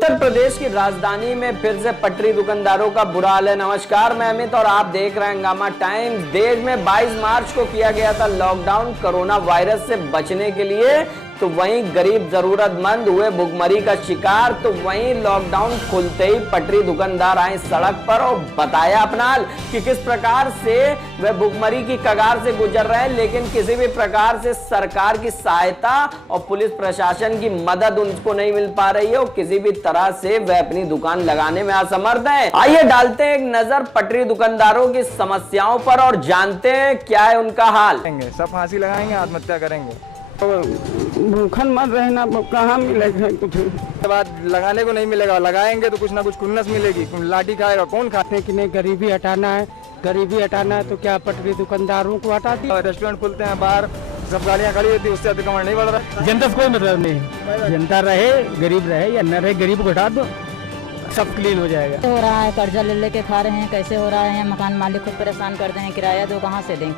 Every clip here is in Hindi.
उत्तर प्रदेश की राजधानी में फिर से पटरी दुकानदारों का बुरा हाल है। नमस्कार, मैं अमित और आप देख रहे हैं हंगामा टाइम्स। देश में 22 मार्च को किया गया था लॉकडाउन कोरोना वायरस से बचने के लिए, तो वहीं गरीब जरूरतमंद हुए भुखमरी का शिकार। तो वहीं लॉकडाउन खुलते ही पटरी दुकानदार आए सड़क पर और बताया अपना हाल कि किस प्रकार से वह भुखमरी की कगार से गुजर रहे हैं, लेकिन किसी भी प्रकार से सरकार की सहायता और पुलिस प्रशासन की मदद उनको नहीं मिल पा रही है और किसी भी तरह से वह अपनी दुकान लगाने में असमर्थ है। आइए डालते हैं एक नजर पटरी दुकानदारों की समस्याओं पर और जानते हैं क्या है उनका हाल। सब फांसी लगाएंगे, आत्महत्या करेंगे। भूखन मत रहना, कहाँ मिलेगा कुछ। बाद लगाने को नहीं मिलेगा, लगाएंगे तो कुछ ना कुछ खुन्नस मिलेगी। लाठी खाएगा कौन खाते कि नहीं, गरीबी हटाना है, गरीबी हटाना है तो क्या पटरी दुकानदारों को हटा दी। रेस्टोरेंट खुलते हैं, बाहर सब गाड़ियाँ खड़ी होती है, उससे अतिक्रमण नहीं बढ़ रहा। जनता से कोई मतलब नहीं, जनता रहे गरीब रहे या न रहे, गरीब को हटा दो, सब क्लीन हो जाएगा। हो रहा है कर्जा ले लेके खा रहे हैं, कैसे हो रहा है, मकान मालिक खुद परेशान कर रहे हैं, किराया दो कहाँ से दें।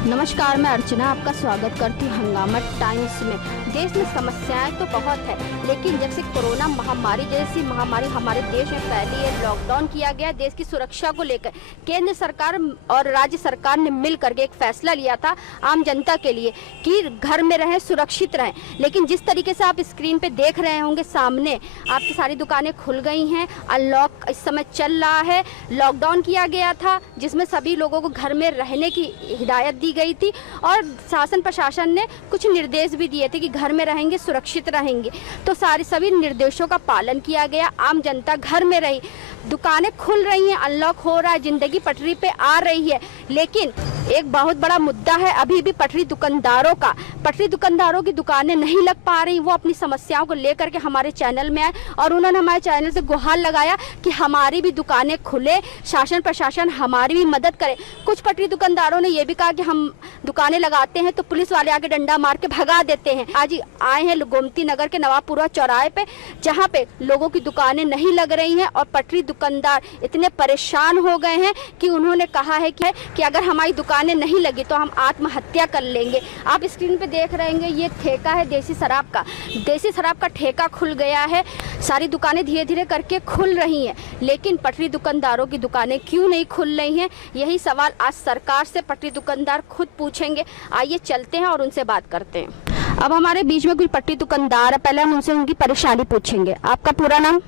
नमस्कार, मैं अर्चना आपका स्वागत करती हूँ हंगामा टाइम्स में। देश में समस्याएं तो बहुत है, लेकिन जब से कोरोना महामारी जैसी महामारी हमारे देश में फैली है, लॉकडाउन किया गया, देश की सुरक्षा को लेकर केंद्र सरकार और राज्य सरकार ने मिल करके एक फैसला लिया था आम जनता के लिए कि घर में रहें, सुरक्षित रहें। लेकिन जिस तरीके से आप स्क्रीन पे देख रहे होंगे सामने, आपकी सारी दुकानें खुल गई हैं, अनलॉक इस समय चल रहा है। लॉकडाउन किया गया था जिसमें सभी लोगों को घर में रहने की हिदायत दी गई थी और शासन प्रशासन ने कुछ निर्देश भी दिए थे कि घर में रहेंगे, सुरक्षित रहेंगे। तो सभी निर्देशों का पालन किया गया, आम जनता घर में रही, दुकानें खुल रही हैं, अनलॉक हो रहा है, जिंदगी पटरी पे आ रही है। लेकिन एक बहुत बड़ा मुद्दा है अभी भी पटरी दुकानदारों का। पटरी दुकानदारों की दुकानें नहीं लग पा रही। वो अपनी समस्याओं को लेकर के हमारे चैनल में आए और उन्होंने हमारे चैनल से गुहार लगाया कि हमारी भी दुकानें खुले, शासन प्रशासन हमारी भी मदद करे। कुछ पटरी दुकानदारों ने यह भी कहा कि हम दुकानें लगाते हैं तो पुलिस वाले आके डंडा मार के भगा देते हैं। आज आए हैं गोमती नगर के नवाबपुरा चौराहे पे, जहाँ पे लोगों की दुकानें नहीं लग रही हैं और पटरी दुकानदार इतने परेशान हो गए हैं कि उन्होंने कहा है कि अगर हमारी दुकानें नहीं लगी तो हम आत्महत्या कर लेंगे। आप स्क्रीन पे देख रहे हैं, ये ठेका है देसी शराब का। देसी शराब का ठेका खुल गया है, सारी दुकानें धीरे धीरे करके खुल रही हैं, लेकिन पटरी दुकानदारों की दुकानें क्यों नहीं खुल रही हैं? यही सवाल आज सरकार से पटरी दुकानदार खुद पूछेंगे। आइए चलते हैं और उनसे बात करते हैं। अब हमारे बीच में कुछ पटरी दुकानदार है, पहले हम उनसे उनकी परेशानी पूछेंगे। आपका पूरा नाम?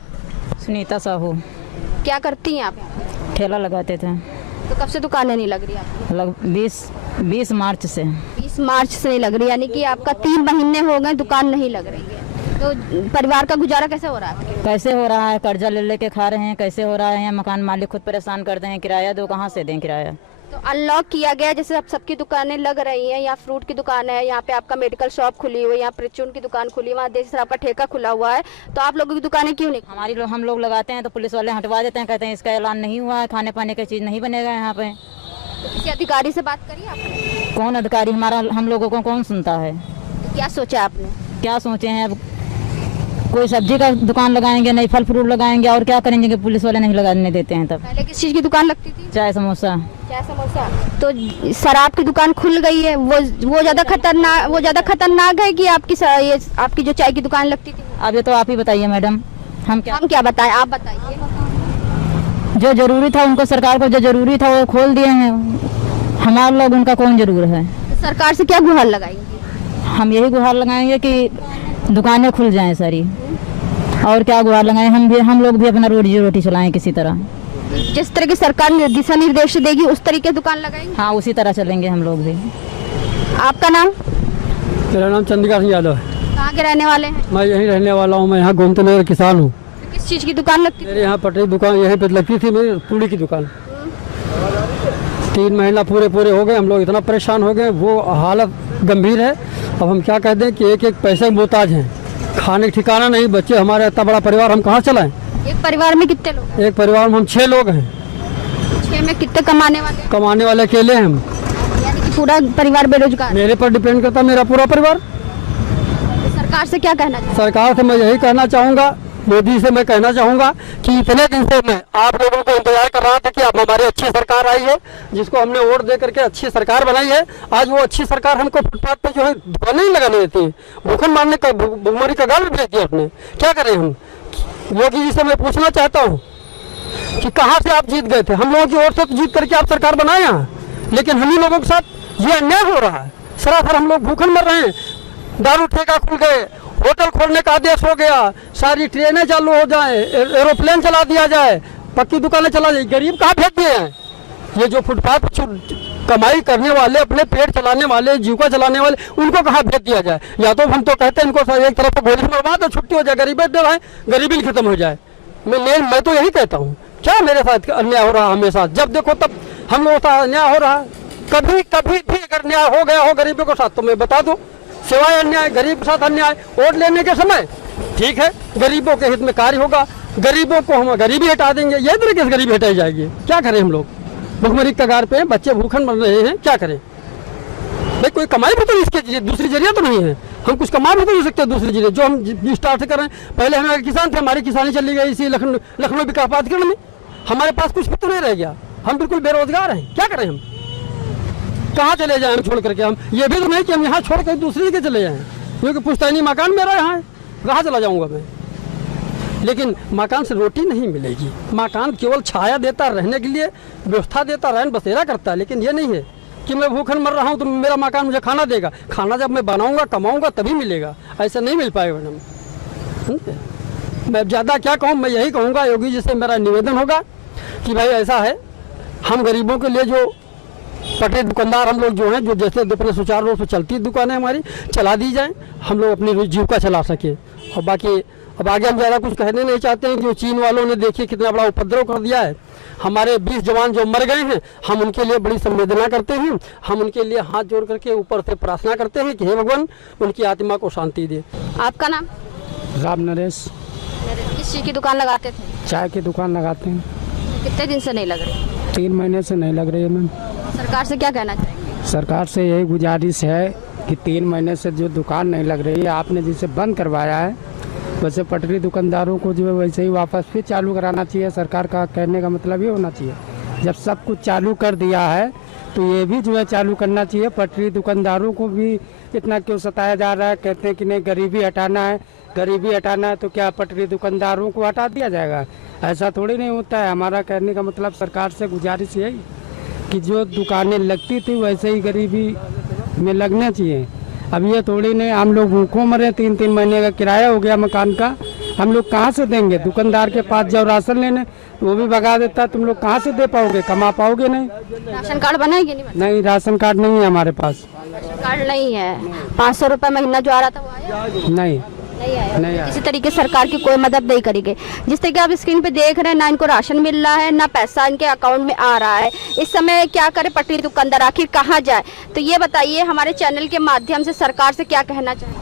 सुनीता साहू। क्या करती हैं आप? ठेला लगाते थे। तो कब से दुकानें नहीं लग रही आपकी? 20 मार्च से। 20 मार्च से नहीं लग रही, यानी कि आपका 3 महीने हो गए दुकान नहीं लग रही है। तो परिवार का गुजारा कैसे हो रहा है? कैसे हो रहा है, कर्जा ले लेके खा रहे हैं, कैसे हो रहा है, मकान मालिक खुद परेशान करते हैं, किराया दो कहाँ से दें किराया। तो अनलॉक किया गया, जैसे अब सबकी दुकानें लग रही हैं, यहाँ फ्रूट की दुकान है, यहाँ पे आपका मेडिकल शॉप खुली हुई है, यहाँ परचून की दुकान खुली है, वहाँ देसी शराब का ठेका खुला हुआ है, तो आप लोगों की दुकानें क्यों नहीं? हम लोग लगाते हैं तो पुलिस वाले हटवा देते हैं, कहते हैं इसका ऐलान नहीं हुआ है, खाने पाने की चीज़ नहीं बनेगा यहाँ पे। तो किसी अधिकारी से बात करिए आपने? कौन अधिकारी, हम लोगों को कौन सुनता है? तो क्या सोचा आपने? क्या सोचे हैं, अब कोई सब्जी का दुकान लगाएंगे, नहीं फल फ्रूट लगाएंगे, और क्या करेंगे कि पुलिस वाले नहीं लगाने देते हैं। तब पहले किस चीज़ की दुकान लगती थी? चाय समोसा। चाय समोसा। तो शराब की दुकान खुल गई है, वो ज़्यादा खतरनाक है कि आपकी जो चाय की दुकान लगती थी? अब ये तो आप ही बताइए मैडम, हम क्या बताएं, आप बताइए। जो जरूरी था उनको, सरकार को जो जरूरी था वो खोल दिए हैं, हमारे लोग उनका कौन जरूर है। तो सरकार से क्या गुहार लगाएंगे? हम यही गुहार लगाएंगे कि दुकानें खुल जाएं सारी, और क्या गुहार लगाएं, हम लोग भी अपना रोटी चलाएं किसी तरह। जिस तरह की सरकार दिशा निर्देश देगी उस तरीके दुकान लगाएंगे? हाँ, उसी तरह चलेंगे हम लोग भी। आपका नाम? मेरा नाम चंद्रिका सिंह यादव है। कहाँ के रहने वाले हैं? मैं यहीं रहने वाला हूँ, मैं यहाँ गोमती नगर किसान हूँ। किस चीज़ की दुकान लगती मेरे यहाँ पटरी दुकान यहीं पे लगती थी, मेरी पूड़ी की दुकान। 3 महीना पूरे हो गए, हम लोग इतना परेशान हो गए, वो हालत गंभीर है। अब हम क्या कहते हैं कि एक पैसे के मोहताज हैं, खाने का ठिकाना नहीं, बच्चे हमारे, इतना बड़ा परिवार हम कहाँ चलाएं? एक परिवार में कितने लोग? एक परिवार में हम 6 लोग हैं। 6 में कितने कमाने वाले? कमाने वाले अकेले हैं हम, यानी कि पूरा परिवार बेरोजगार? मेरे पर डिपेंड करता है मेरा पूरा परिवार। तो सरकार से क्या कहना चाहिए? सरकार से मैं यही कहना चाहूँगा, मोदी से मैं कहना चाहूँगा कि इतने दिन से मैं आप लोगों को इंतजार कर रहा था कि अब हमारी अच्छी सरकार आई है, जिसको हमने वोट दे करके अच्छी सरकार बनाई है। आज वो अच्छी सरकार हमको फुटपाथ पे जो है दुकान नहीं लगाने देती है, भूखन मारने का भुखमरी का गाल भेज दिया आपने। क्या करें हम? योगी जी से मैं पूछना चाहता हूँ कि कहाँ से आप जीत गए थे? हम लोगों की ओर से तो जीत करके आप सरकार बनाए यहाँ, लेकिन हम ही लोगों के साथ ये अन्याय हो रहा है। सरासर हम लोग भूखन मर रहे हैं। दारू ठेका खुल गए, होटल खोलने का आदेश हो गया, सारी ट्रेनें चालू हो जाए, एरोप्लेन चला दिया जाए, पक्की दुकानें चला जाए। गरीब कहाँ भेज दिए हैं? ये जो फुटपाथ कमाई करने वाले, अपने पेट चलाने वाले, जीविका चलाने वाले, उनको कहाँ भेज दिया जाए? या तो हम तो कहते हैं इनको एक तरफ से गोली मरवा दो, छुट्टी हो जाए, गरीबी खत्म हो जाए। मैं तो यही कहता हूँ। क्या मेरे साथ अन्याय हो रहा है? हमेशा जब देखो तब हम लोगों का अन्याय हो रहा है। कभी कभी भी अगर न्याय हो गया हो गरीबों के साथ तो मैं बता दो, सिवाय अन्याय, गरीब के साथ अन्याय। वोट लेने के समय ठीक है, गरीबों के हित में कार्य होगा, गरीबों को हम गरीबी हटा देंगे। ये तरीके से गरीबी हटाई जाएगी। क्या करें हम लोग? भुखमरी की कगार पे, बच्चे भूखन मर रहे हैं, क्या करें भाई? कोई कमाई भी तो इसके दूसरी जरिया तो नहीं है। हम कुछ कमा भी तो नहीं सकते दूसरी जरिए जो हम स्टार्ट कर रहे हैं। पहले हम किसान थे, हमारी किसानी चली गई इसी लखनऊ विकास प्राधिकरण में। हमारे पास कुछ भी तो नहीं रह गया। हम बिल्कुल बेरोजगार हैं। क्या करें हम? कहाँ चले जाएं हम छोड़ करके? हम ये भी तो नहीं कि हम यहाँ छोड़ कर दूसरी जगह चले जाएं, क्योंकि पुश्तैनी मकान मेरा यहाँ है, कहाँ चला जाऊँगा मैं? लेकिन मकान से रोटी नहीं मिलेगी। मकान केवल छाया देता, रहने के लिए व्यवस्था देता, रहन बसेरा करता है। लेकिन ये नहीं है कि मैं भूखन मर रहा हूँ तो मेरा मकान मुझे खाना देगा। खाना जब मैं बनाऊँगा, कमाऊँगा तभी मिलेगा। ऐसा नहीं मिल पाएगा मैडम। मैं ज़्यादा क्या कहूँ, मैं यही कहूँगा योगी जी से मेरा निवेदन होगा कि भाई ऐसा है, हम गरीबों के लिए जो पटे दुकानदार हम लोग जो हैं, जो जैसे अपने सुचारू रूप से चलती दुकानें हमारी चला दी जाए, हम लोग अपनी जीविका चला सके। और बाकी अब आगे हम ज़्यादा कुछ कहने नहीं चाहते हैं। जो चीन वालों ने देखिए कितना बड़ा उपद्रव कर दिया है। हमारे 20 जवान जो मर गए हैं, हम उनके लिए बड़ी संवेदना करते हैं। हम उनके लिए हाथ जोड़ करके ऊपर से प्रार्थना करते हैं कि हे भगवान उनकी आत्मा को शांति दे। आपका नाम? राम नरेश। किस चीज़ की दुकान लगाते थे? चाय की दुकान लगाते हैं। कितने दिन से नहीं लग रही? 3 महीने से नहीं लग रही है मैम। सरकार से क्या कहना चाहिए? सरकार से यही गुजारिश है कि 3 महीने से जो दुकान नहीं लग रही है, आपने जिसे बंद करवाया है, वैसे पटरी दुकानदारों को जो है वैसे ही वापस फिर चालू कराना चाहिए। सरकार का कहने का मतलब ये होना चाहिए, जब सब कुछ चालू कर दिया है तो ये भी जो है चालू करना चाहिए। पटरी दुकानदारों को भी इतना क्यों सताया जा रहा है? कहते हैं कि नहीं गरीबी हटाना है, गरीबी हटाना है, तो क्या पटरी दुकानदारों को हटा दिया जाएगा? ऐसा थोड़ी नहीं होता है। हमारा कहने का मतलब सरकार से गुजारिश यही कि जो दुकानें लगती थी वैसे ही गरीबी में लगना चाहिए। अब ये थोड़ी नहीं हम लोग भूखों मरे, 3-3 महीने का किराया हो गया मकान का, हम लोग कहाँ से देंगे? दुकानदार के पास जाओ राशन लेने, वो भी भगा देता है। तुम लोग कहाँ से दे पाओगे? कमा पाओगे नहीं। राशन कार्ड बनाएंगे? नहीं, राशन कार्ड नहीं है हमारे पास। राशन कार्ड नहीं है। 500 रुपये महीना जो आ रहा था वो आया? नहीं नहीं आया। किसी तरीके सरकार की कोई मदद नहीं करेगी। जिस तरीके आप स्क्रीन पे देख रहे हैं, ना इनको राशन मिल रहा है, ना पैसा इनके अकाउंट में आ रहा है। इस समय क्या करे पटरी दुकानदार, आखिर कहाँ जाए? तो ये बताइए, हमारे चैनल के माध्यम से सरकार से क्या कहना चाहिए?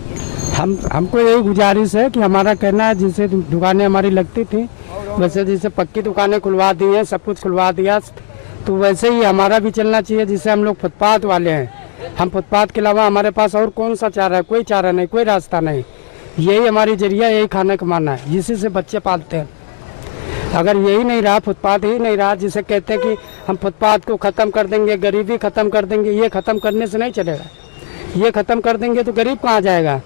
हमको यही गुजारिश है कि हमारा कहना है, जिससे दुकानें हमारी लगती थी वैसे जैसे पक्की दुकानें खुलवा दी हैं, सब कुछ खुलवा दिया, तो वैसे ही हमारा भी चलना चाहिए। जिससे हम लोग फुटपाथ वाले हैं, हम फुटपाथ के अलावा हमारे पास और कौन सा चारा है? कोई चारा नहीं, कोई रास्ता नहीं। यही हमारी जरिया, यही खाना कमाना है, जिसी से बच्चे पालते हैं। अगर यही नहीं रहा, फुटपाथ ही नहीं रहा, जिसे कहते हैं कि हम फुटपाथ को ख़त्म कर देंगे, गरीबी ख़त्म कर देंगे, ये ख़त्म करने से नहीं चलेगा। ये ख़त्म कर देंगे तो गरीब कहाँ जाएगा?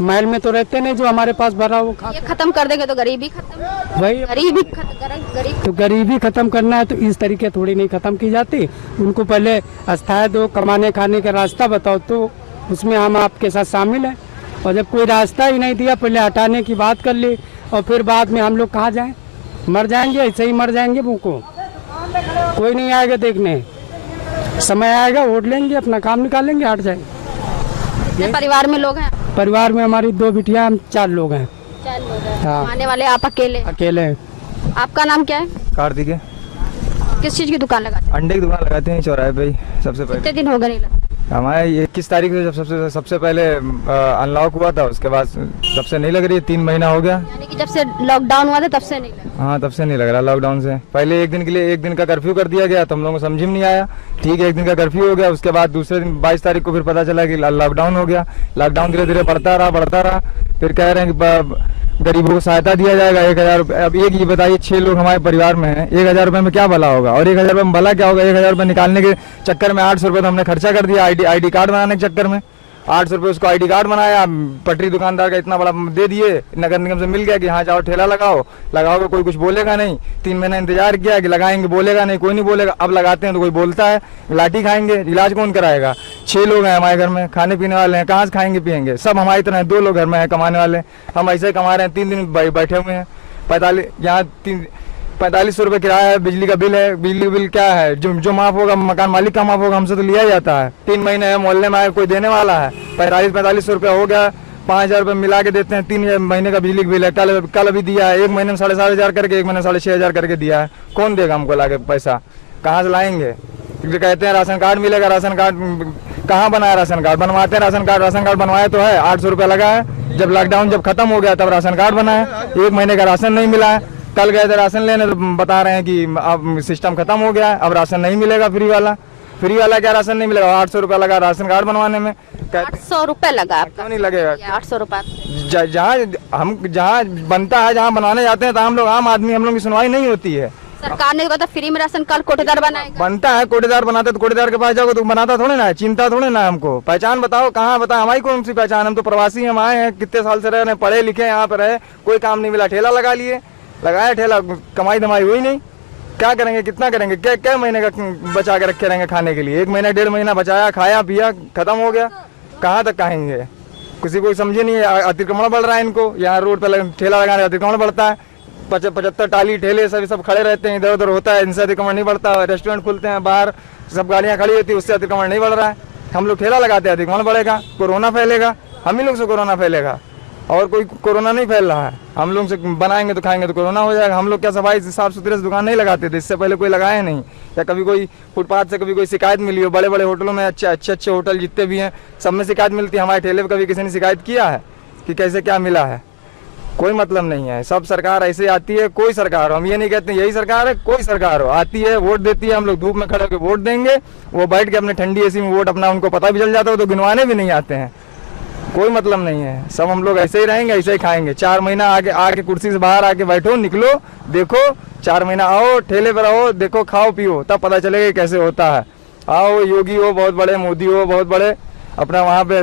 महल में तो रहते नहीं, जो हमारे पास भरा वो ये खत्म कर देंगे तो गरीबी खत्म। वही गरीबी तो गरीबी खत्म करना है तो इस तरीके थोड़ी नहीं खत्म की जाती। उनको पहले अस्थायी दो, कमाने खाने का रास्ता बताओ, तो उसमें हम आपके साथ शामिल हैं। और जब कोई रास्ता ही नहीं दिया, पहले हटाने की बात कर ली और फिर बाद में हम लोग कहाँ जाएं? मर जाएंगे, ऐसे ही मर जाएंगे भूखों। कोई नहीं आएगा देखने, समय आएगा, वोट लेंगे, अपना काम निकालेंगे, हट जाएंगे। परिवार में लोग हैं? परिवार में हमारी 2 बिटियां, हम 4 लोग हैं। 4 लोग हैं। हाँ। आने वाले आप अकेले? अकेले। आपका नाम क्या है? कार्तिक है। किस चीज की दुकान लगाते हैं? अंडे की दुकान लगाते हैं चौराहे पे ही। सबसे पहले कितने दिन हो गए नहीं लगा? हमारे 21 तारीख से जब सबसे पहले अनलॉक हुआ था, उसके बाद तब से नहीं लग रही है। 3 महीना हो गया। यानी कि जब से लॉकडाउन हुआ था तब से नहीं लगा? हाँ, तब से नहीं लग रहा। लॉकडाउन से पहले 1 दिन के लिए 1 दिन का कर्फ्यू कर दिया गया, तो हम लोगों को समझ में नहीं आया। ठीक है, 1 दिन का कर्फ्यू हो गया, उसके बाद दूसरे दिन 22 तारीख को फिर पता चला कि लॉकडाउन हो गया। लॉकडाउन धीरे धीरे बढ़ता रहा। फिर कह रहे हैं कि गरीबों को सहायता दिया जाएगा 1000 रुपये। अब एक ये बताइए, 6 लोग हमारे परिवार में हैं, 1000 रुपये में क्या भला होगा? और 1000 रुपये में भला क्या होगा? 1000 रुपये निकालने के चक्कर में 800 रुपये तो हमने खर्चा कर दिया, आई डी कार्ड बनाने के चक्कर में। 800 रुपये उसको ID कार्ड बनाया, पटरी दुकानदार का इतना बड़ा दे दिए, नगर निगम से मिल गया कि हाँ जाओ ठेला लगाओ, लगाओगे कोई कुछ बोलेगा नहीं। 3 महीना इंतजार किया कि लगाएंगे, बोलेगा नहीं, कोई नहीं बोलेगा। अब लगाते हैं तो कोई बोलता है, लाठी खाएंगे, इलाज कौन कराएगा? 6 लोग हैं हमारे घर में, खाने पीने वाले हैं, कहाँ से खाएंगे पियेंगे? सब हमारी तरह 2 लोग घर में हैं कमाने वाले, हम ऐसे कमा रहे हैं। 3 दिन बैठे हुए हैं। 4500 रुपये किराया है, बिजली का बिल है। बिजली का बिल क्या है, जो माफ होगा मकान मालिक का माफ होगा, हमसे तो लिया ही जाता है। 3 महीने है, मोहल्ले में कोई देने वाला है? 4500 रुपये हो गया, 5000 रुपये मिला के देते हैं। 3 महीने का बिजली का बिल है, कल अभी दिया है। 1 महीने में 7,500 करके, 1 महीने में 6,500 करके दिया है। कौन देगा हमको लाके पैसा? कहाँ से लाएंगे? कहते हैं राशन कार्ड मिलेगा, राशन कार्ड कहाँ बनाया? राशन कार्ड बनवाते हैं, राशन कार्ड बनवाया तो है, 800 रुपये लगा है। जब लॉकडाउन जब खत्म हो गया तब राशन कार्ड बना है, 1 महीने का राशन नहीं मिला है। कल गए थे राशन लेने तो बता रहे हैं कि अब सिस्टम खत्म हो गया है, अब राशन नहीं मिलेगा फ्री वाला क्या राशन नहीं मिलेगा? 800 रुपये लगा राशन कार्ड बनवाने में। 800 रुपए लगा? क्यों नहीं लगेगा? 800 रुपए जहाँ बनता है, जहाँ बनाने जाते हैं तो हम लोग आम आदमी, हम लोग की सुनवाई नहीं होती है। सरकार ने कहा था फ्री में राशन कार्ड कोटेदार बनाएगा। बनता है, कोटेदार बनाते तो कोटेदार के पास जाओगे तो बनाता थोड़े ना है, चिंता थोड़े ना है हमको। पहचान बताओ, कहाँ बताओ? हमारी कौन सी पहचान? हम तो प्रवासी, हम आए हैं, कितने साल से रह रहे हैं, पढ़े लिखे यहाँ पर रहे, कोई काम नहीं मिला, ठेला लगा लिए, लगाया ठेला, कमाई धमाई हुई नहीं। क्या करेंगे, कितना करेंगे? क्या महीने का बचा के रखे रहेंगे खाने के लिए? 1 महीना 1.5 महीना बचाया, खाया पिया, खत्म हो गया, कहाँ तक खाएंगे? किसी को समझे नहीं है। अतिक्रमण बढ़ रहा है इनको, यहाँ रोड पर ठेला लगाने अतिक्रमण बढ़ता है। 75 टाली ठेले सब खड़े रहते हैं, इधर उधर होता है, इनसे अतिक्रमण नहीं बढ़ता। रेस्टोरेंट खुलते हैं बाहर, सब गाड़ियाँ खड़ी होती है, उससे अतिक्रमण नहीं बढ़ रहा है। हम लोग ठेला लगाते हैं, अतिक्रमण बढ़ेगा, कोरोना फैलेगा, हम ही लोग से कोरोना फैलेगा, और कोई कोरोना नहीं फैल रहा है। हम लोग से बनाएंगे तो खाएंगे तो कोरोना हो जाएगा। हम लोग क्या सफाई साफ सुथरे से दुकान नहीं लगाते थे, इससे पहले कोई लगाया नहीं। या कभी कोई फुटपाथ से कभी कोई शिकायत मिली हो? बड़े बड़े होटलों में अच्छे होटल जितने भी हैं सब में शिकायत मिलती है। हमारे ठेले पर कभी किसी ने शिकायत किया है कि कैसे क्या मिला है? कोई मतलब नहीं है। सब सरकार ऐसे आती है, कोई सरकार हो, हम ये नहीं कहते यही सरकार है, कोई सरकार हो आती है, वोट देती है, हम लोग धूप में खड़े होकर वोट देंगे, वो बैठ के अपने ठंडी एसी में वोट अपना, उनको पता भी चल जाता है तो गिनवाने भी नहीं आते हैं। कोई मतलब नहीं है। सब हम लोग ऐसे ही रहेंगे, ऐसे ही खाएंगे। 4 महीना आके कुर्सी से बाहर आके बैठो, निकलो, देखो, 4 महीना आओ, ठेले पर आओ, देखो, खाओ पियो, तब पता चलेगा कैसे होता है। आओ, योगी हो बहुत बड़े, मोदी हो बहुत बड़े, अपना वहाँ पे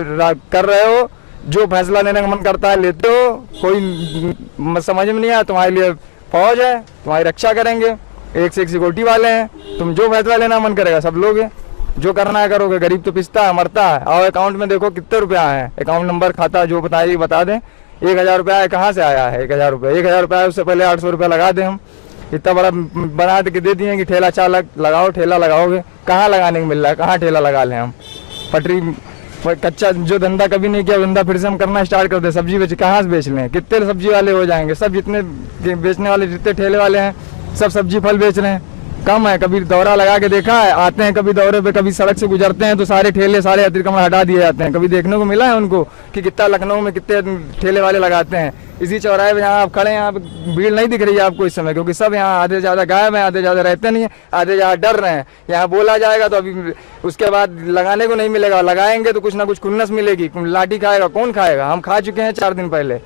कर रहे हो, जो फैसला लेने का मन करता है लेते हो, कोई समझ में नहीं आया। तुम्हारे लिए फौज है, तुम्हारी रक्षा करेंगे, 1 से 1 सिक्योरिटी वाले हैं, तुम जो फैसला लेना मन करेगा सब लोग, जो करना है करोगे। गरीब तो पिसता है, मरता है। और अकाउंट में देखो कितने रुपए आए हैं, अकाउंट नंबर खाता जो बताइए बता दें। 1000 रुपया आया, कहाँ से आया है 1000 रुपये? 1000 रुपया उससे पहले 800 रुपया लगा दें हम। इतना बड़ा बना के दे दिए कि ठेला चालक लगाओ, ठेला लगाओगे, कहाँ लगाने को मिल रहा है? कहाँ ठेला लगा लें हम? पटरी कच्चा जो धंधा कभी नहीं किया धंधा फिर से हम करना स्टार्ट कर दे। सब्जी बेच, कहाँ से बेच लें? कितने सब्जी वाले हो जाएंगे? सब जितने बेचने वाले जितने ठेले वाले हैं सब सब्जी फल बेच रहे हैं। कम है? कभी दौरा लगा के देखा है? आते हैं कभी दौरे पे, कभी सड़क से गुजरते हैं तो सारे ठेले सारे अतिक्रमण हटा दिए जाते हैं। कभी देखने को मिला है उनको कि कितना लखनऊ में कितने ठेले वाले लगाते हैं? इसी चौराहे पे जहाँ आप खड़े हैं यहाँ पे भीड़ नहीं दिख रही है आपको इस समय, क्योंकि सब यहाँ आधे ज़्यादा गायब हैं, आधे ज़्यादा रहते नहीं है, आधे ज़्यादा डर रहे हैं। यहाँ बोला जाएगा तो अभी उसके बाद लगाने को नहीं मिलेगा, लगाएंगे तो कुछ ना कुछ खुन्नस मिलेगी। लाठी खाएगा कौन? खाएगा। हम खा चुके हैं 4 दिन पहले,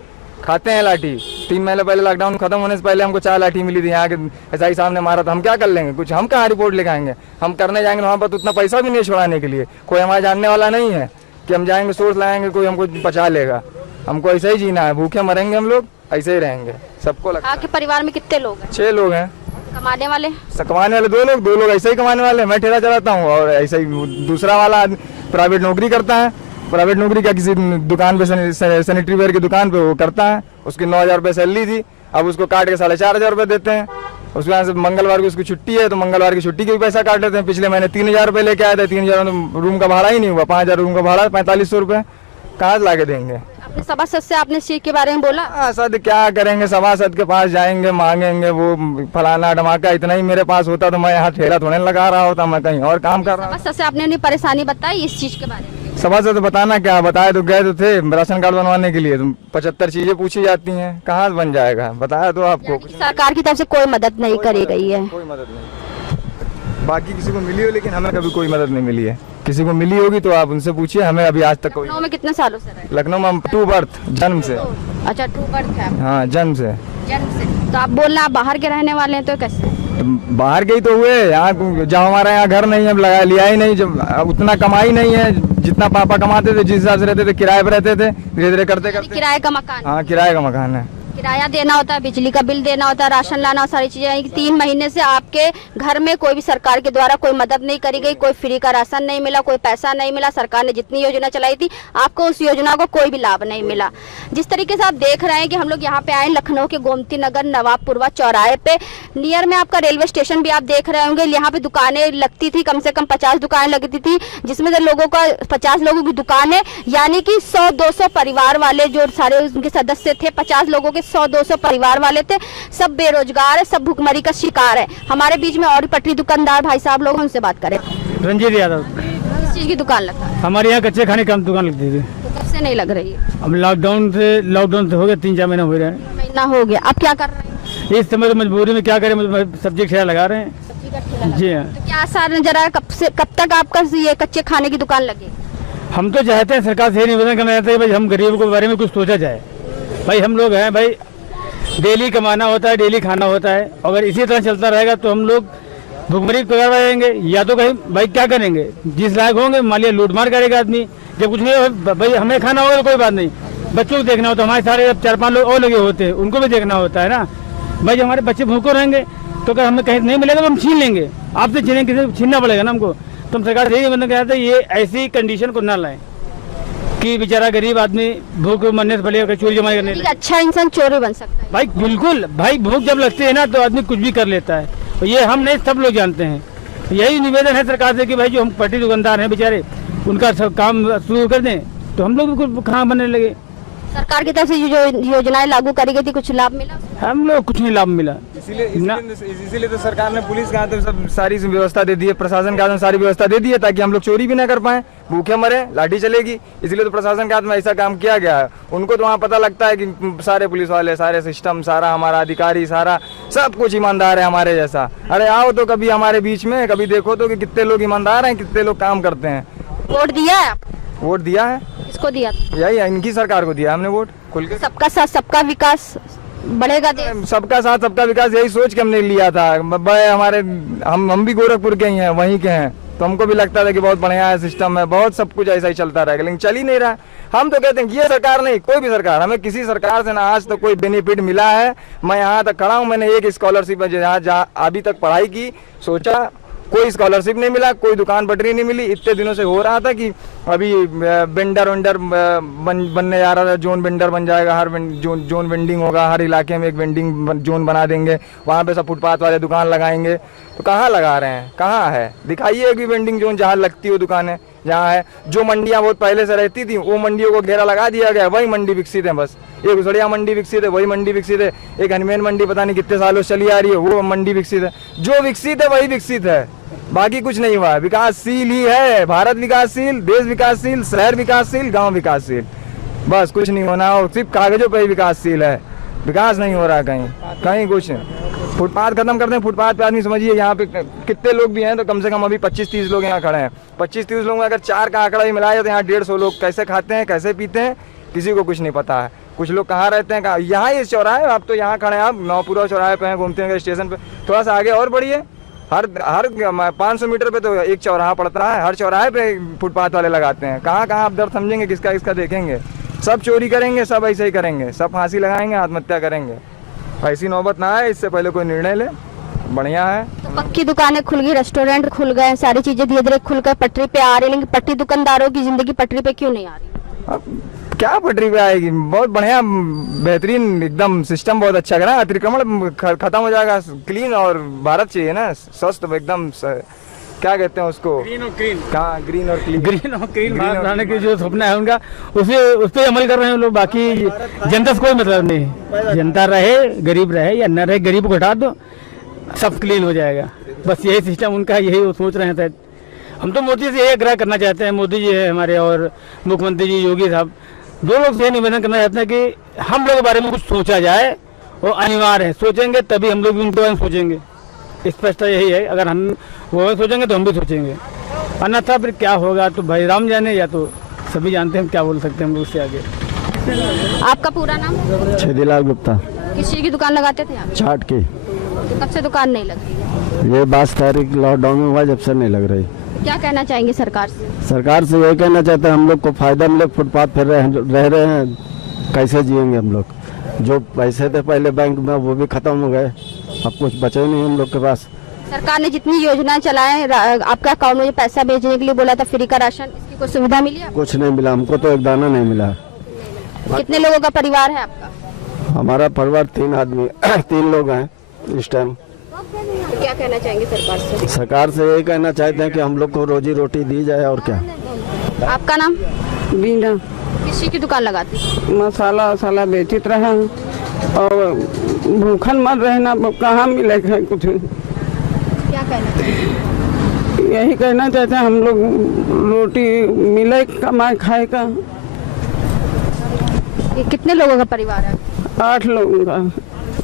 खाते हैं लाठी। 3 महीने पहले लॉकडाउन खत्म होने से पहले हमको 4 लाठी मिली थी, यहाँ के एसआई साहब ने मारा था। हम क्या कर लेंगे? कुछ हम कहाँ रिपोर्ट लिखाएंगे? हम करने जाएंगे वहाँ पर तो उतना पैसा भी नहीं छुड़ाने के लिए, कोई हमारे जानने वाला नहीं है कि हम जाएंगे सोर्स लाएंगे कोई हमको बचा लेगा। हमको ऐसे ही जीना है, भूखे मरेंगे हम लोग, ऐसे ही रहेंगे। सबको लगता है। आपके परिवार में कितने लोग हैं? 6 लोग हैं। कमाने वाले? कमाने वाले 2 लोग ऐसे ही कमाने वाले। मैं ठेला चलाता हूँ और ऐसे ही दूसरा वाला प्राइवेट नौकरी करता है। प्राइवेट नौकरी का किसी दुकान पे सैनिटरी वेयर की दुकान पे वो करता है। उसकी 9000 रुपये सैलरी थी, अब उसको काट के 4500 रुपये देते हैं। उसके बाद से मंगलवार को उसकी छुट्टी है तो मंगलवार की छुट्टी के भी पैसा काट लेते हैं। पिछले महीने 3000 रुपये लेके आए थे, 3000 रूम का भाड़ा ही नहीं हुआ, 5000 रूम का भाड़ा, 4500 रुपये कहाँ से ला के देंगे? अपने सभासद से आपने इस चीज के बारे में बोला? सद क्या करेंगे? सभासद के पास जाएंगे, मांगेंगे, वो फलाना धमाका। इतना ही मेरे पास होता तो मैं यहाँ ठेला थोड़े लगा रहा होता, मैं कहीं और काम कर रहा हूँ। सभासद से आपने अपनी परेशानी बताई इस चीज के बारे में? सभासद बताना क्या, बताए तो गए तो थे राशन कार्ड बनवाने के लिए, तुम 75 चीजें पूछी जाती हैं, कहाँ से बन जाएगा? बताया तो आपको। सरकार की तरफ से कोई मदद नहीं करी गई है? कोई मदद नहीं। बाकी किसी को मिली हो, लेकिन हमें कभी कोई मदद नहीं मिली है। किसी को मिली होगी तो आप उनसे पूछिए, हमें अभी आज तक कोई। लखनऊ में कितने सालों से रहे? लखनऊ में हम 2 बर्थ जन्म से। अच्छा, 2 बर्थ है? हाँ, जन्म से। तो आप बोल रहे आप बाहर के रहने वाले हैं, तो कैसे? तो बाहर के ही तो हुए। यहाँ जहाँ हमारा यहाँ घर नहीं है, लगा लिया ही नहीं, जब उतना कमाई नहीं है, जितना पापा कमाते थे, जिस हिसाब से रहते थे, किराए पर रहते थे, धीरे धीरे करते करते। किराए का मकान, हाँ, किराए का मकान है। किराया देना होता है, बिजली का बिल देना होता है, राशन लाना, सारी चीजें। यानी कि 3 महीने से आपके घर में कोई भी सरकार के द्वारा कोई मदद नहीं करी गई, कोई फ्री का राशन नहीं मिला, कोई पैसा नहीं मिला। सरकार ने जितनी योजना चलाई थी, आपको उस योजना को कोई भी लाभ नहीं मिला। जिस तरीके से आप देख रहे हैं कि हम लोग यहाँ पे आए लखनऊ के गोमती नगर नवाबपुरवा चौराहे पे, नियर में आपका रेलवे स्टेशन भी आप देख रहे होंगे। यहाँ पे दुकानें लगती थी, कम से कम 50 दुकानें लगती थी, जिसमें से लोगों का 50 लोगों की दुकान है, यानी कि 100-200 परिवार वाले जो सारे उनके सदस्य थे, 50 लोगों के 100-200 परिवार वाले थे, सब बेरोजगार है, सब भुखमरी का शिकार है। हमारे बीच में और पटरी दुकानदार भाई साहब लोग, उनसे बात करें। रंजीत यादव। किस चीज की दुकान लगता है? हमारे यहाँ कच्चे खाने की दुकान लगती थी। तो कब से नहीं लग रही है? अब लॉकडाउन से हो गया 3-4 महीने हो रहे हैं। महीना हो गया। अब क्या कर रहे हैं? इस समय तो मजबूरी में क्या करें, सब्जी ठेला लगा रहे हैं। जी हाँ। तो क्या सर नजर आ, कब तक आपका ये कच्चे खाने की दुकान लगे? हम तो चाहते हैं सरकार से निवेदन करना चाहते हैं भाई, हम गरीबों के बारे में कुछ सोचा जाए। भाई हम लोग हैं भाई, डेली कमाना होता है, डेली खाना होता है। अगर इसी तरह चलता रहेगा तो हम लोग भुखमरी करवाएंगे, या तो कहीं भाई क्या करेंगे, जिस लायक होंगे मान लिया लूटमार करेगा आदमी। जब कुछ नहीं हो भाई, हमें खाना होगा तो कोई बात नहीं, बच्चों को देखना होता है। हमारे सारे 4-5 लोग और लगे होते हैं, उनको भी देखना होता है ना भाई। हमारे बच्चे भूखे रहेंगे तो अगर हमें कहीं नहीं मिलेगा तो हम छीन लेंगे, आपसे छीनेंगे, किसी छीनना पड़ेगा ना हमको। तो हम सरकार से यही निवेदन करते हैं, ये ऐसी कंडीशन को ना लाएं कि बेचारा गरीब आदमी भूख मरने से पहले चोरी जमा करने लगे। अच्छा इंसान चोरी बन सकता है भाई बिल्कुल भाई, भूख जब लगती है ना तो आदमी कुछ भी कर लेता है। तो ये हम नहीं, सब लोग जानते हैं। यही निवेदन है सरकार से कि भाई जो हम पट्टी दुकानदार हैं बेचारे, उनका सब काम शुरू कर दें तो हम लोग भी खाना बनने लगे। सरकार की तरफ से जो योजनाएं लागू करी गई थी, कुछ लाभ मिला? हम लोग कुछ नहीं लाभ मिला। इसीलिए तो सरकार ने पुलिस के हाथ में सब सारी व्यवस्था दे दी है, प्रशासन के हाथ में सारी व्यवस्था दे दी है, ताकि हम लोग चोरी भी ना कर पाए, भूखे मरे, लाठी चलेगी। इसलिए तो प्रशासन के हाथ में ऐसा काम किया गया है। उनको तो वहाँ पता लगता है कि सारे पुलिस वाले, सारे सिस्टम, सारा हमारा अधिकारी, सारा सब कुछ ईमानदार है हमारे जैसा। अरे आओ तो कभी हमारे बीच में, कभी देखो तो कि कितने लोग ईमानदार हैं, कितने लोग काम करते हैं। वोट दिया है? वोट दिया है। किसको दिया? यही इनकी सरकार को दिया हमने वोट, खुल के। सबका साथ सबका विकास बढ़ेगा देश। सबका साथ सबका विकास, यही सोच के हमने लिया था। हमारे हम भी गोरखपुर के ही हैं, वहीं के हैं, तो हमको भी लगता था कि बहुत बढ़िया है सिस्टम है, बहुत सब कुछ ऐसा ही चलता रहेगा, लेकिन चल ही नहीं रहा। हम तो कहते हैं कि ये सरकार नहीं, कोई भी सरकार, हमें किसी सरकार से ना आज तक कोई बेनिफिट मिला है। मैं यहाँ तक खड़ा हूँ, मैंने एक स्कॉलरशिप जहाँ अभी तक पढ़ाई की, सोचा कोई स्कॉलरशिप नहीं मिला, कोई दुकान पटरी नहीं मिली। इतने दिनों से हो रहा था कि अभी वेंडर बनने जा रहा था, जोन वेंडर बन जाएगा, हर जोन वेंडिंग होगा, हर इलाके में एक वेंडिंग जोन बना देंगे, वहाँ पे सब फुटपाथ वाले दुकान लगाएंगे। तो कहाँ लगा रहे हैं, कहाँ है, दिखाइए कि वेंडिंग जोन जहाँ लगती हो दुकानें, जहाँ है। जो मंडियाँ बहुत पहले से रहती थी, वो मंडियों को घेरा लगा दिया गया, वही मंडी विकसित है। बस एक उसड़िया मंडी विकसित है, वही मंडी विकसित है। एक हनुमान मंडी पता नहीं कितने सालों से चली आ रही है, वो मंडी विकसित है। जो विकसित है वही विकसित है, बाकी कुछ नहीं हुआ। विकासशील ही है भारत, विकासशील देश, विकासशील शहर, विकासशील गांव, विकासशील, बस कुछ नहीं होना हो। सिर्फ कागजों पे ही विकासशील है, विकास नहीं हो रहा कहीं कहीं कुछ। फुटपाथ खत्म करते हैं, फुटपाथ पे आदमी समझिए यहाँ पे कितने लोग भी हैं, तो कम से कम अभी 25-30 लोग यहाँ खड़े हैं। 25-30 लोग में अगर 4 का आंकड़ा भी मिलाया तो यहाँ 150 लोग कैसे खाते हैं, कैसे पीते हैं, किसी को कुछ नहीं पता है। कुछ लोग कहाँ रहते हैं, यहाँ इस चौराहे, आप तो यहाँ खड़े हैं, आप नौपुरा चौराहे पे हैं, घूमते हैं स्टेशन पे। थोड़ा सा आगे और बढ़िए, हर 500 मीटर पे तो एक चौराहा पड़ता है, हर चौराहे पे फुटपाथ वाले लगाते हैं। कहाँ कहाँ आप दर्द समझेंगे, किसका किसका देखेंगे। सब चोरी करेंगे, सब ऐसे ही करेंगे, सब फांसी लगाएंगे, आत्महत्या करेंगे। ऐसी नौबत ना आए, इससे पहले कोई निर्णय ले, बढ़िया है। तो पक्की दुकानें खुल गई, रेस्टोरेंट खुल गए, सारी चीजें धीरे धीरे खुलकर पटरी पे आ रही, लेकिन पटरी दुकानदारों की जिंदगी पटरी पे क्यों नहीं आ रही? अब क्या पटरी पे आएगी, बहुत बढ़िया बेहतरीन एकदम सिस्टम बहुत अच्छा करा, अतिक्रमण खत्म हो जाएगा, क्लीन और भारत चाहिए ना, स्वस्थ एकदम, क्या कहते हैं उसको, ग्रीन और क्लीन। कहाँ ग्रीन और क्लीन, ग्रीन और क्लीन भारत बनाने की जो सपना है उनका, उस पर अमल कर रहे हैं लोग। बाकी जनता से कोई मतलब नहीं, जनता रहे, गरीब रहे या न रहे, गरीब को हटा दो, सब क्लीन हो जाएगा। बस यही सिस्टम उनका, यही वो सोच रहे हैं। हम तो मोदी से यही आग्रह करना चाहते हैं, मोदी जी है हमारे और मुख्यमंत्री जी योगी साहब, दो लोग से निवेदन करना चाहते हैं कि हम लोग के बारे में कुछ सोचा जाए, वो अनिवार्य है। सोचेंगे तभी हम लोग भी उनके बारे में सोचेंगे, स्पष्टता यही है। अगर हम वो सोचेंगे तो हम भी सोचेंगे, अन्यथा फिर क्या होगा तो भाई राम जाने, या तो सभी जानते हैं, क्या बोल सकते हैं हम उससे आगे। आपका पूरा नाम? छेदीलाल गुप्ता। किस चीज की दुकान लगाते थे आप? चाट की। तो कब से दुकान नहीं लग रही? ये 22 तारीख लॉकडाउन में हुआ, जब से नहीं लग रही। क्या कहना चाहेंगे सरकार से? सरकार से यही कहना चाहते हैं हम लोग को फायदा मिले, फुटपाथ पर रह रहे हैं, कैसे जिएंगे हम लोग। जो पैसे थे पहले बैंक में वो भी खत्म हो गए, अब कुछ बचे नहीं हम लोग के पास। सरकार ने जितनी योजना चलाए, आपका अकाउंट में जो पैसा भेजने के लिए बोला था, फ्री का राशन, इसकी कोई सुविधा मिली आपको? कुछ नहीं मिला हमको, तो एक दाना नहीं मिला। कितने लोगों का परिवार है आपका? हमारा परिवार 3 आदमी 3 लोग हैं इस टाइम। तो क्या कहना चाहेंगे सरकार से? सरकार से यही कहना चाहते हैं कि हम लोग को रोजी रोटी दी जाए, और क्या। आपका नाम? बीना किस चीज की दुकान लगाती? मसाला वसाला बेचित रहा और भूखन मर रहना, कहाँ मिलेगा कुछ। क्या कहना चाहिए? यही कहना चाहते हैं हम लोग, रोटी मिले, कमाए खाए का। ये कितने लोगों का परिवार है? 8 लोगों का।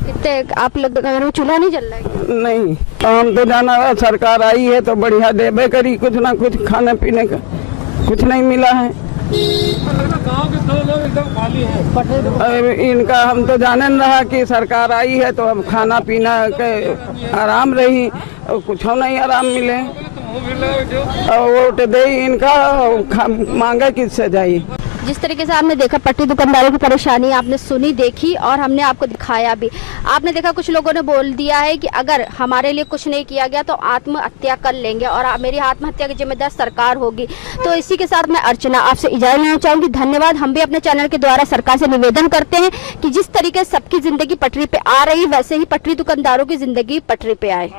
कितने आप लोग के घर में चूल्हा नहीं जल रहा है? नहीं, हम तो जाना है, सरकार आई है तो बढ़िया देवे करी, कुछ ना कुछ खाने पीने का कुछ नहीं मिला है। अब इनका हम तो जाने न रहा कि सरकार आई है तो अब खाना पीना के आराम रही, और कुछ नहीं आराम मिले, और वोट दे इनका, मांगे किससे जाई। जिस तरीके से आपने देखा पट्टी दुकानदारों की परेशानी आपने सुनी, देखी, और हमने आपको दिखाया भी। आपने देखा कुछ लोगों ने बोल दिया है कि अगर हमारे लिए कुछ नहीं किया गया तो आत्महत्या कर लेंगे, और मेरी आत्महत्या की जिम्मेदार सरकार होगी। तो इसी के साथ मैं अर्चना आपसे इजाजत लेना चाहूंगी। धन्यवाद। हम भी अपने चैनल के द्वारा सरकार से निवेदन करते हैं कि जिस तरीके से सबकी जिंदगी पटरी पे आ रही, वैसे ही पटरी दुकानदारों की जिंदगी पटरी पे आए।